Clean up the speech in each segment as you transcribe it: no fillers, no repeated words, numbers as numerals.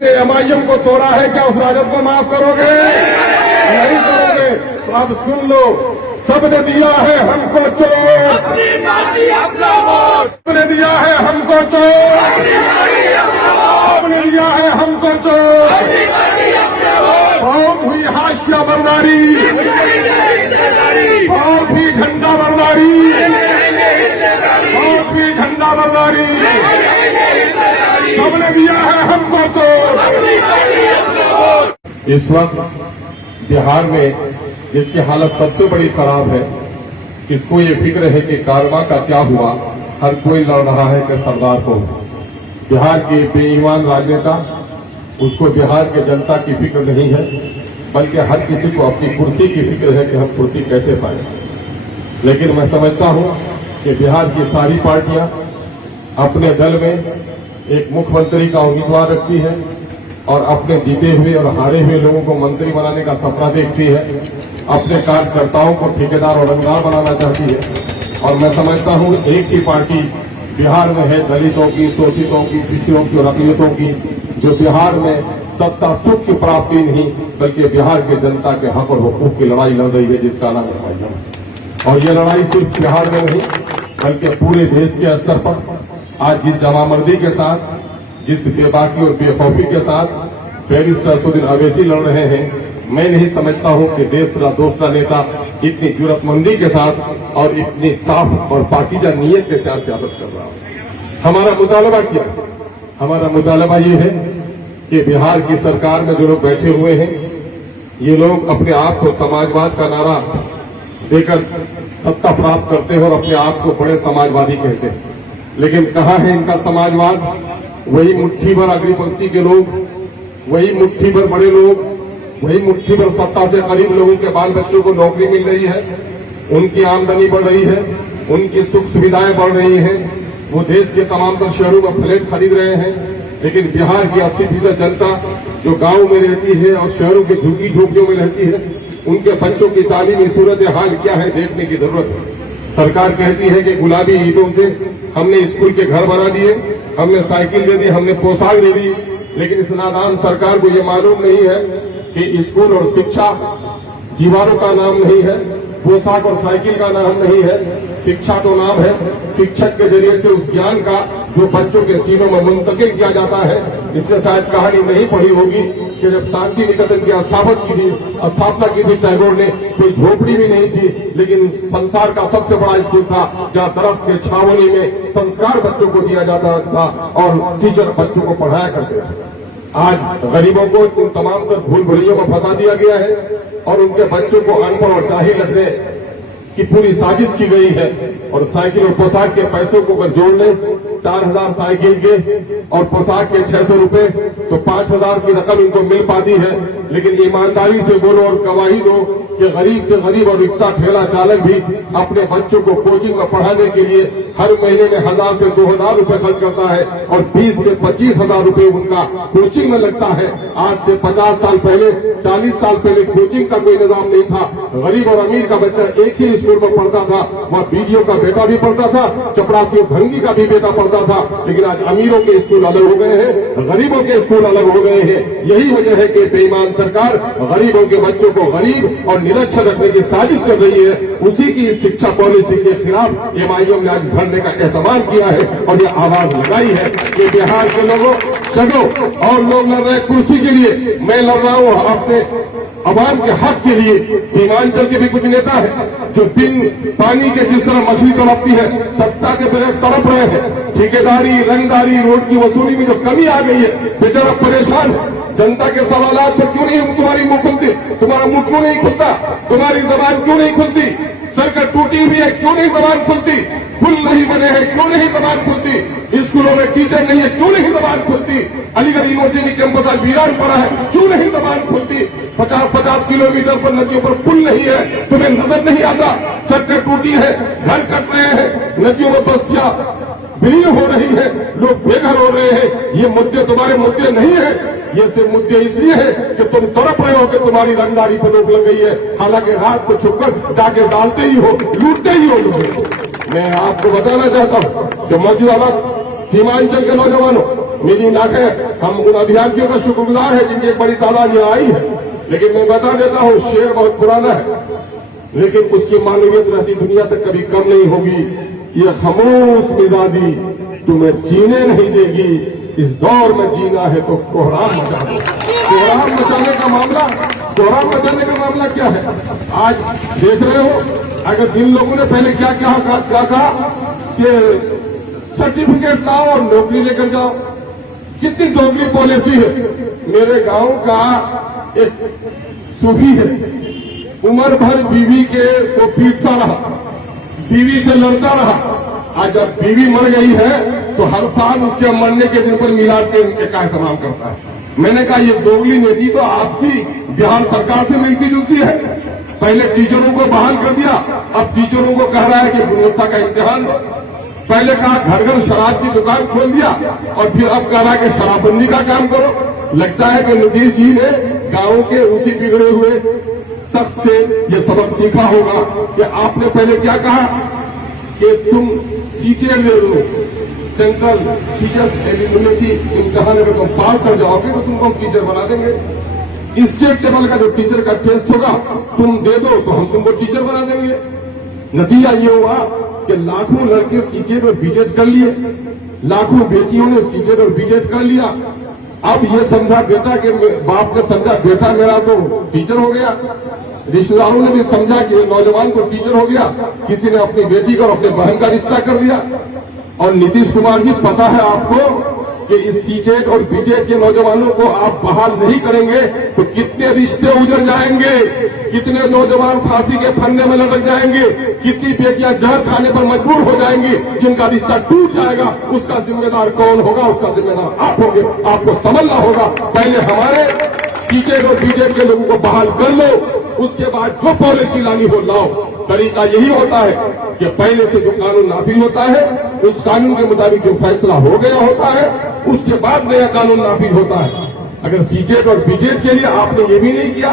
MIM को तोड़ा है, क्या उस राजद को माफ करोगे? नहीं करोगे तो अब सुन लो, सबने दिया है हमको चोट, सबने दिया है हमको चोट, सबने दिया है हमको चोट। बहुत हुई हाशिया बर्दारी, बहुत ही झंडा बर्दारी, बहुत ही झंडा बर्दारी, सबने दिया है हमको चोट। इस वक्त बिहार में जिसकी हालत सबसे बड़ी खराब है, इसको ये फिक्र है कि कारवा का क्या हुआ। हर कोई लड़ रहा है कि सरदार को, बिहार के बेईमान राजनेता, उसको बिहार के जनता की फिक्र नहीं है, बल्कि हर किसी को अपनी कुर्सी की फिक्र है कि हम कुर्सी कैसे पाए। लेकिन मैं समझता हूं कि बिहार की सारी पार्टियां अपने दल में एक मुख्यमंत्री का उम्मीदवार रखती है और अपने जीते हुए और हारे हुए लोगों को मंत्री बनाने का सपना देखती है, अपने कार्यकर्ताओं को ठेकेदार और रंगदार बनाना चाहती है। और मैं समझता हूं एक ही पार्टी बिहार में है, दलितों की, शोषितों की, पिछड़ों की और अकलियतों की, जो बिहार में सत्ता सुख की प्राप्ति नहीं बल्कि बिहार के जनता के हक और हुकूक की लड़ाई लड़ रही है, जिसका नाम है भाईजान। और ये लड़ाई सिर्फ बिहार में नहीं बल्कि पूरे देश के स्तर पर आज जिस जमामर्दी के साथ, जिस बेबाकी और बेखौफी के साथ बैरिस्टर असदुद्दीन अवैसी लड़ रहे हैं, मैं नहीं समझता हूं कि देश का दूसरा नेता इतनी जुर्रतमंदी के साथ और इतनी साफ और पाकीज़ा नीयत के साथ सियासत कर रहा है। हमारा मुतालबा क्या है? हमारा मुतालबा ये है कि बिहार की सरकार में जो लोग बैठे हुए हैं, ये लोग अपने आप को समाजवाद का नारा देकर सत्ता प्राप्त करते हैं और अपने आप को बड़े समाजवादी कहते हैं। लेकिन कहाँ है इनका समाजवाद? वही मुट्ठी भर अग्री पंक्ति के लोग, वही मुट्ठी भर बड़े लोग, वही मुट्ठी भर सत्ता से करीब लोगों के बाल बच्चों को नौकरी मिल रही है, उनकी आमदनी बढ़ रही है, उनकी सुख सुविधाएं बढ़ रही हैं, वो देश के तमाम तर शहरों में फ्लैट खरीद रहे हैं। लेकिन बिहार की 80% जनता जो गांव में रहती है और शहरों की झुग्गी झोपड़ियों में रहती है, उनके बच्चों की तालीमी सूरत हाल क्या है देखने की जरूरत है। सरकार कहती है कि गुलाबी ईंटों से हमने स्कूल के घर बना दिए, हमने साइकिल दे दी, हमने पोशाक दे दी, लेकिन इस नादान सरकार को ये मालूम नहीं है कि स्कूल और शिक्षा दीवारों का नाम नहीं है, पोशाक और साइकिल का नाम नहीं है। शिक्षा तो नाम है, शिक्षक के जरिए से उस ज्ञान का जो बच्चों के सीनों में मुंतकिल किया जाता है। इसने शायद कहानी नहीं पढ़ी होगी कि जब शांति निकेतन की स्थापना की थी टैगोर ने, कोई झोपड़ी भी नहीं थी, लेकिन संसार का सबसे बड़ा स्कूल था जहाँ दरख्त के छावनी में संस्कार बच्चों को दिया जाता था और टीचर बच्चों को पढ़ाया करते थे। आज गरीबों को उन तमाम तर भूल भुलैयों में फंसा दिया गया है और उनके बच्चों को अनपढ़ और जाहिल रखने की पूरी साजिश की गई है। और साइकिल और पोशाक के पैसों को अगर जोड़ लें, 4000 साइकिल के और पोशाक के 600 रुपए, तो 5000 की रकम इनको मिल पाती है। लेकिन ईमानदारी से बोलो और गवाही दो कि गरीब से गरीब और रिक्शा ठेला चालक भी अपने बच्चों को कोचिंग में पढ़ाने के लिए हर महीने में 1000 से 2000 रुपए खर्च करता है और 20 से 25,000 रुपए उनका कोचिंग में लगता है। आज से 50 साल पहले, 40 साल पहले कोचिंग का कोई निजाम नहीं था। गरीब और अमीर का बच्चा एक ही स्कूल में पढ़ता था, वहाँ बीडीओ का बेटा भी पढ़ता था, चपरासी भंगी का भी बेटा पढ़ता था। लेकिन आज अमीरों के स्कूल अलग हो गए हैं, गरीबों के स्कूल अलग हो गए हैं। यही वजह है कि बेईमान सरकार गरीबों के बच्चों को गरीब और निरक्षर रखने की साजिश कर रही है। उसी की शिक्षा पॉलिसी के खिलाफ एमआईएम ने आज धरने का एहतमाम किया है और ये आवाज लगाई है कि बिहार के लोगों चलो, और लोग लड़ रहे कुर्सी के लिए, मैं लड़ रहा हूं अपने अवाम के हक के लिए। सीमांचल के भी कुछ नेता है जो बिन पानी के जिस तरह मछली तड़पती है, सत्ता के बगैर तड़प रहे हैं। ठेकेदारी, रंगदारी, रोड की वसूली में जो कमी आ गई है, बेचारा परेशान। जनता के सवालात पर क्यों नहीं तुम्हारी मुंह खुलती, तुम्हारा मुंह क्यों नहीं खुलता, तुम्हारी जबान क्यों नहीं खुलती? सड़क टूटी हुई है, क्यों नहीं जबान खुलती? पुल नहीं बने हैं, क्यों नहीं जबान खुलती? स्कूलों में टीचर नहीं है, क्यों नहीं जबान खुलती? अलीगढ़ यूनिवर्सिटी कैंपस आज वीरान पड़ा है, क्यों नहीं जबान खुलती? 50-50 किलोमीटर पर नदियों पर पुल नहीं है, तुम्हें नजर नहीं आता? सड़कें टूटी है, घर कट रहे हैं, नदियों में बस्तियां विलीन हो रही है, लोग बेघर हो रहे हैं। ये मुद्दे तुम्हारे मुद्दे नहीं है, ये सिर्फ मुद्दे इसलिए है कि तुम तड़प रहे हो कि तुम्हारी रंगदारी पर रोक लग गई है। हालांकि रात को छुपकर डाके डालते ही हो, लूटते ही हो लोग। मैं आपको बताना चाहता हूं कि मौजूदा वक्त सीमांचल के नौजवानों, मेरी नाकें हम उन अभ्यर्थियों का शुक्रगुजार है जिनकी एक बड़ी तादाद यहाँ आई है। लेकिन मैं बता देता हूँ, शेर बहुत पुराना है, लेकिन उसकी मानवीयत रहती दुनिया तक कभी कम नहीं होगी। ये खामोश मिजाजी तुम्हें जीने नहीं देगी। इस दौर में जीना है तो कोहराम मचा दो। कोहराम मचाने का मामला, कोहराम मचाने का मामला क्या है? आज देख रहे हो, अगर जिन लोगों ने पहले क्या कहा कि सर्टिफिकेट लाओ और नौकरी लेकर जाओ, कितनी दोगली पॉलिसी है। मेरे गांव का एक सूफी है, उम्र भर बीवी के को पीटता रहा, बीवी से लड़ता रहा। आज जब बीवी मर गई है तो हर साल उसके मरने के दिन पर मिलाद के का एहतमाम करता है। मैंने कहा ये दोगली नीति तो आपकी बिहार सरकार से मिलती जुलती है। पहले टीचरों को बहाल कर दिया, अब टीचरों को कह रहा है कि गुणवत्ता का इम्तिहान दो। पहले कहा घर घर शराब की दुकान खोल दिया और फिर अब कह रहा है कि शराबबंदी का काम करो। लगता है कि नीतीश जी ने गांव के उसी बिगड़े हुए शख्स से ये सबक सीखा होगा कि आपने पहले क्या कहा कि तुम सीटें ले लो, सेंट्रल टीचर्स एलिजिबिलिटी इम्तिहान अगर तुम पास कर जाओगे तो तुमको हम टीचर बना देंगे। स्टेट लेवल का जो टीचर का टेस्ट होगा तुम दे दो तो हम तुमको टीचर बना देंगे। नतीजा ये हुआ कि लाखों लड़के सीटेट और बीटेट कर लिए, लाखों बेटियों ने सीटेट और बीटेट कर लिया। अब ये समझा बेटा के बाप ने समझा बेटा मेरा तो टीचर हो गया, रिश्तेदारों ने भी समझा कि नौजवान तो टीचर हो गया, किसी ने अपनी बेटी का और अपने बहन का रिश्ता कर दिया। और नीतीश कुमार जी, पता है आपको कि इस सीटेट और बीटेट के नौजवानों को आप बहाल नहीं करेंगे तो कितने रिश्ते उजड़ जाएंगे, कितने नौजवान फांसी के फंदे में लटक जाएंगे, कितनी बेटियां जहर खाने पर मजबूर हो जाएंगी, जिनका रिश्ता टूट जाएगा। उसका जिम्मेदार कौन होगा? उसका जिम्मेदार आप होंगे। आपको समझना होगा, पहले हमारे सीटेट और बीटेट के लोगों को बहाल कर लो, उसके बाद जो पॉलिसी लानी हो लाओ। तरीका यही होता है कि पहले से जो कानून नाफिज होता है उस कानून के मुताबिक जो फैसला हो गया होता है उसके बाद नया कानून नाफिज होता है। अगर सीटेट और बीटेट के लिए आपने ये भी नहीं किया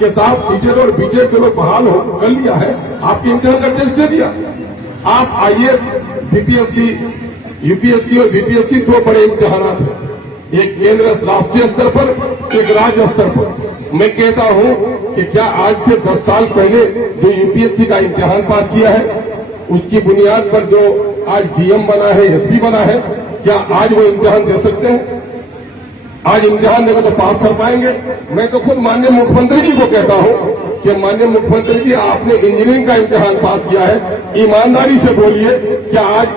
कि साहब सीटेट और बीटेट चलो बहाल हो कर लिया है, आपके इम्तिहान का टेस्ट दे दिया। आप आईएएस, बीपीएससी, यूपीएससी और बीपीएससी दो बड़े इम्तिहान हैं, एक केंद्र राष्ट्रीय स्तर पर, एक राज्य स्तर पर। मैं कहता हूं कि क्या आज से 10 साल पहले जो यूपीएससी का इम्तिहान पास किया है उसकी बुनियाद पर जो आज डीएम बना है, एसपी बना है, क्या आज वो इम्तिहान दे सकते हैं? आज इम्तिहान देगा तो पास कर पाएंगे? मैं तो खुद माननीय मुख्यमंत्री जी को कहता हूं कि माननीय मुख्यमंत्री जी, आपने इंजीनियरिंग का इम्तिहान पास किया है, ईमानदारी से बोलिए क्या आज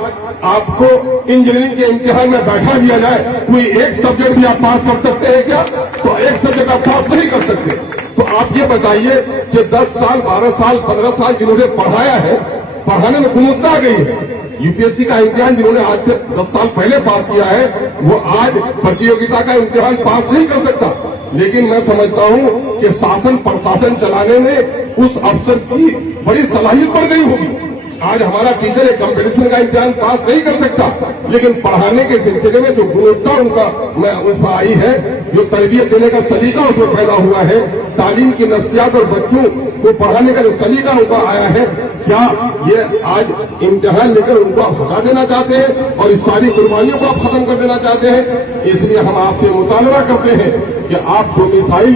आपको इंजीनियरिंग के इम्तिहान में बैठा दिया जाए, कोई एक सब्जेक्ट भी आप पास कर सकते हैं क्या? तो एक सब्जेक्ट आप पास नहीं कर सकते। तो आप ये बताइए कि 10 साल, 12 साल, 15 साल जिन्होंने पढ़ाया है, पढ़ाने में गुणवत्ता आ गई है। यूपीएससी का इम्तिहान जिन्होंने आज से 10 साल पहले पास किया है वो आज प्रतियोगिता का इम्तिहान पास नहीं कर सकता। लेकिन मैं समझता हूं कि शासन प्रशासन चलाने में उस अफसर की बड़ी सलाहियत बढ़ गई होगी। आज हमारा टीचर एक कंपटीशन का इम्तिहान पास नहीं कर सकता, लेकिन पढ़ाने के सिलसिले में जो गुणवत्ता उनका आई है, जो तरबियत देने का सलीका उसमें पैदा हुआ है, तालीम की नफ्सियात और बच्चों को पढ़ाने का जो सलीका उनका आया है, क्या ये आज इम्तिहान लेकर उनको आप हटा देना चाहते हैं और इस सारी कुर्बानियों को आप खत्म कर देना चाहते हैं? इसलिए हम आपसे मुतालबा करते हैं कि आप डोमिसाइल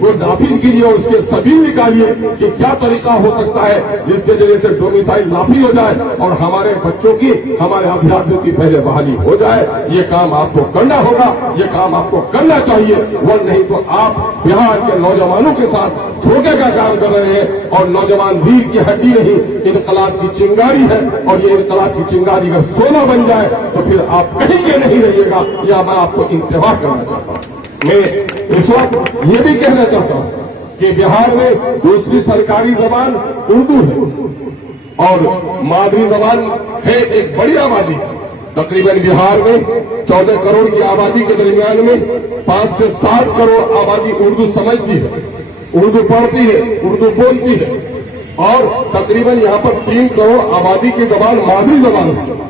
को नाफिज कीजिए और उसके सबील निकालिए कि क्या तरीका हो सकता है जिसके जरिए से डोमिसाइल नाफिज हो जाए और हमारे बच्चों की, हमारे अभ्यर्थियों की पहले बहाली हो जाए। ये काम आपको करना होगा, ये काम आपको करना चाहिए, वरना नहीं तो आप बिहार के नौजवानों के साथ धोखे का काम कर रहे हैं। और नौजवान रीढ़ की हड्डी नहीं, इनकलाब की चिंगारी है, और ये इनकलाब की चिंगारी अगर सोना बन जाए तो फिर आप कहीं के नहीं रहिएगा। या मैं आपको इंतबाह करना चाहता हूं। मैं इस वक्त ये भी कहना चाहता हूं कि बिहार में दूसरी सरकारी जबान उर्दू है और मादरी जबान है एक बड़ी आबादी। तकरीबन बिहार में 14 करोड़ की आबादी के दरमियान में 5 से 7 करोड़ आबादी उर्दू समझती है, उर्दू पढ़ती है, उर्दू बोलती है और तकरीबन यहाँ पर 3 करोड़ आबादी की जबान मादरी जबान है।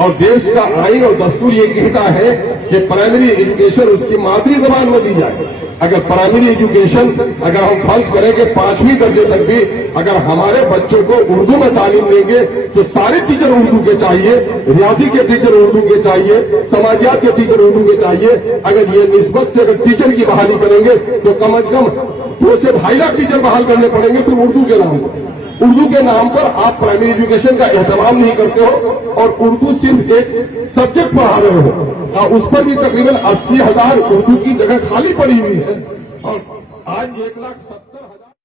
और देश का आइन और दस्तूर ये कहता है कि प्राइमरी एजुकेशन उसकी मातृ जबान में दी जाए। अगर प्राइमरी एजुकेशन अगर हम फर्ज करें कि 5वीं दर्जे तक भी अगर हमारे बच्चों को उर्दू में तालीम देंगे तो सारे टीचर उर्दू के चाहिए, रियाजी के टीचर उर्दू के चाहिए, समाजियात के टीचर उर्दू के चाहिए। अगर ये निस्बत से अगर टीचर की बहाली करेंगे तो कम अज कम 2 से 2.5 लाख टीचर बहाल करने पड़ेंगे सिर्फ उर्दू के नाम पर। उर्दू के नाम पर आप प्राइमरी एजुकेशन का एहतमाम नहीं करते हो और उर्दू सिर्फ एक सब्जेक्ट पढ़ा रहे हो और उस पर भी तकरीबन 80,000 उर्दू की जगह खाली पड़ी हुई है और आज 1,70,000